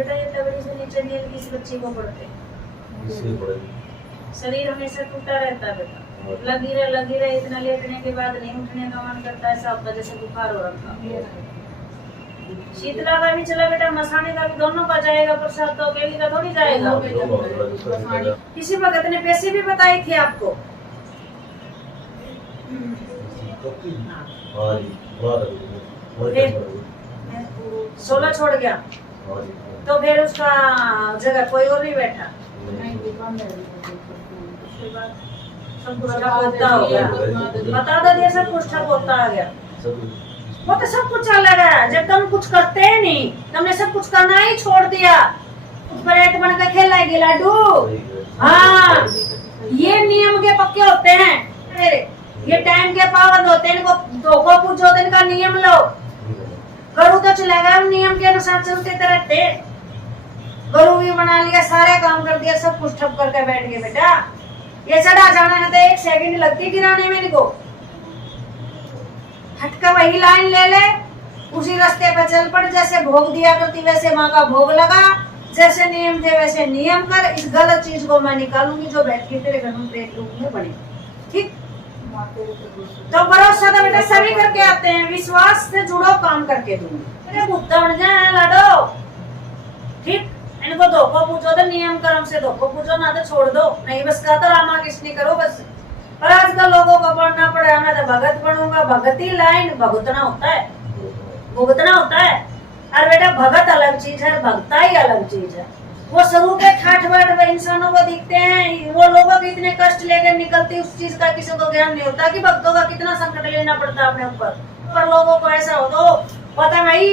बेटा ये तगड़ी से नीचे नील की इस बच्ची को पड़ते शरीर हमेशा टूटा रहता है बेटा, लगी रहे इतना लेटने के बाद नहीं उठने का मन करता है, ऐसा जैसे बुखार हो रखा। शीतला का भी चला बेटा, मसाने का भी, दोनों का जाएगा प्रसाद, तो अकेली का थोड़ी जाएगा। किसी भगत ने पैसे भी बताए थे आपको? 16 छोड़ गया तो फिर उसका जगह कोई और नहीं बैठा। सब कुछ ठप होता हो गया, बता दो ये सब कुछ ठप होता आ गया। वो तो सब कुछ अलग है, जब तुम कुछ करते ही नहीं, तुमने सब कुछ करना ही छोड़ दिया, उस पर ऐट बन कर खेलाएगी लाडू। हाँ, ये नियम के पक्के होते हैं, ये टाइम के पाबंद होते हैं, इनको धोखो पूछो तो इनका नियम लो। गरु तो चलेगा, नियम के अनुसार चलते रहते। गरु भी बना लिया, सारे काम कर दिया, सब कुछ ठप करके बैठ गए बेटा। ये चढ़ा जाना है तो 1 सेकंड लगती गिराने में इनको। हटका वही लाइन ले ले, उसी रास्ते पे चल पड़, जैसे भोग दिया करती वैसे माँ का भोग लगा, जैसे नियम थे वैसे नियम कर। इस गलत चीज को मैं निकालूंगी जो बैठ के तेरे घर में प्रेत रूप में बने। ठीक, तो भरोसा तो बेटा सभी करके आते हैं, विश्वास से जुड़ो, काम करके दूंगी। अरे बुद्धा बन जाए लाडो। ठीक, इनको धोखो पूछो तो नियम कर्म से धोखो पूछो, ना तो छोड़ दो। नहीं बस का तो रामा कृष्ण करो बस। पर आजकल लोगों को पढ़ना पड़ेगा, मैं तो भगत बनूंगा, भगती लाइन भुगतना होता है, भुगतना होता है। और बेटा भगत अलग चीज है, भगता ही अलग चीज है। वो शुरू के ठाठ बाट इंसानों को दिखते हैं, वो लोगों के इतने कष्ट लेकर निकलती, उस चीज का किसी को ज्ञान नहीं होता कि भक्तों का कितना संकट लेना पड़ता है अपने ऊपर। पर लोगों को ऐसा हो तो पता नहीं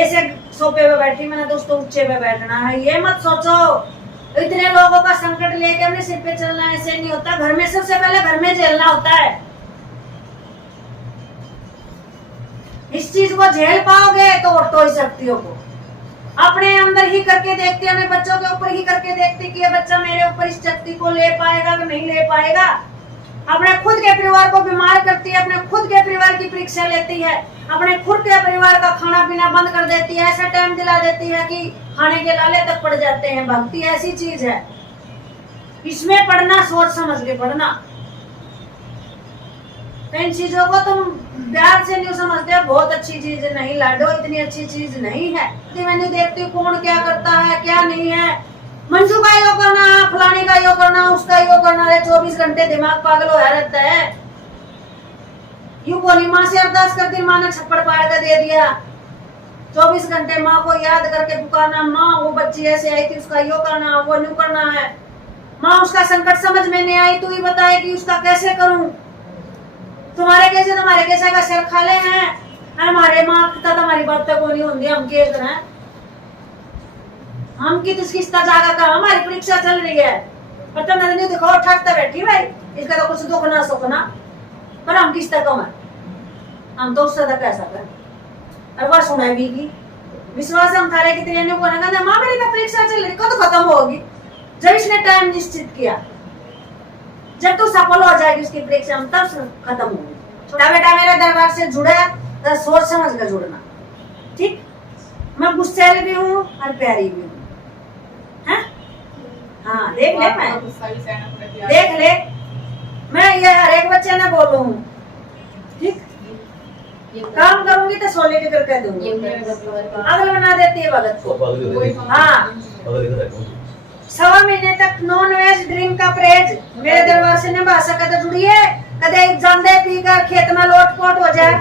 ऐसे सोफे पे बैठी, मैंने दोस्तों ऊंचे पे बैठना है, ये मत सोचो। इतने लोगों का संकट लेके अपने सिर पे चलना ऐसे नहीं होता। घर में सबसे पहले घर में झेलना होता है। इस चीज को झेल पाओगे तो इस शक्तियों को अपने अंदर ही करके देखते, अपने बच्चों के ऊपर ही करके देखते कि ये बच्चा मेरे ऊपर इस शक्ति को ले पाएगा कि नहीं ले पाएगा। अपने खुद के परिवार को बीमार करती है, अपने खुद के परिवार की परीक्षा लेती है, अपने खुद के परिवार का खाना पीना बंद कर देती है, ऐसा टाइम दिला देती है कि खाने के लाले तक पड़ जाते हैं। भक्ति ऐसी चीज है, इसमें पढ़ना सोच समझ के पढ़ना। तो इन चीजों को तुम प्यार से नहीं समझते, बहुत अच्छी चीज नहीं लाडो, इतनी अच्छी चीज नहीं है। मैंने देखती हूँ कौन क्या करता है क्या नहीं है, मंजू का यो करना, फलानी का यो करना, उसका यो करना, 24 घंटे दिमाग पागल होया रहता है। यू बोली माँ से अरदास कर दी, माँ ने छप्पड़ पाड़ कर दे दिया। 24 घंटे माँ को याद करके पुकारना, माँ वो बच्ची ऐसे आई थी, उसका यो करना, वो न्यू करना है। माँ उसका संकट समझ में नहीं आई, तू ही बताए कि उसका कैसे करूं। तुम्हारे कैसे का सिर खा ले हैं, हमारे माँ पिता तुम्हारी बात तक नहीं होंगी, हम के हैं हम की किसका जागा का, हमारी परीक्षा चल रही है। पर तुम नहीं देखो ठाकता बैठी भाई, इसका तो कुछ दुख ना सुख ना, पर हम किस तक है, हम तो उससे तक ऐसा कर। और वह सुनाई भी की विश्वास हम थारे की तेरे को ना, माँ मेरी तो परीक्षा चल रही, कब खत्म होगी? जब इसने टाइम निश्चित किया, जब तू सफल हो जाएगी उसकी परीक्षा में, तब खत्म होगी। छोटा बेटा मेरे दरबार से जुड़ा तो सोच समझ कर जुड़ना। ठीक, मैं गुस्सैल भी हूँ और प्यारी भी हूँ। हाँ देख ले, मैं देख ले, मैं ये हर एक बच्चे ने बोलू हूँ। ठीक, काम करूंगी तो सोले के करके दूंगी, अगल बना देती है भगत को। हाँ, 1.25 महीने तक नॉन वेज ड्रिंक का परहेज मेरे दरबार से निभा सका तो जुड़िए। कदे एग्जाम दे पी कर खेत में लोट पोट हो जाए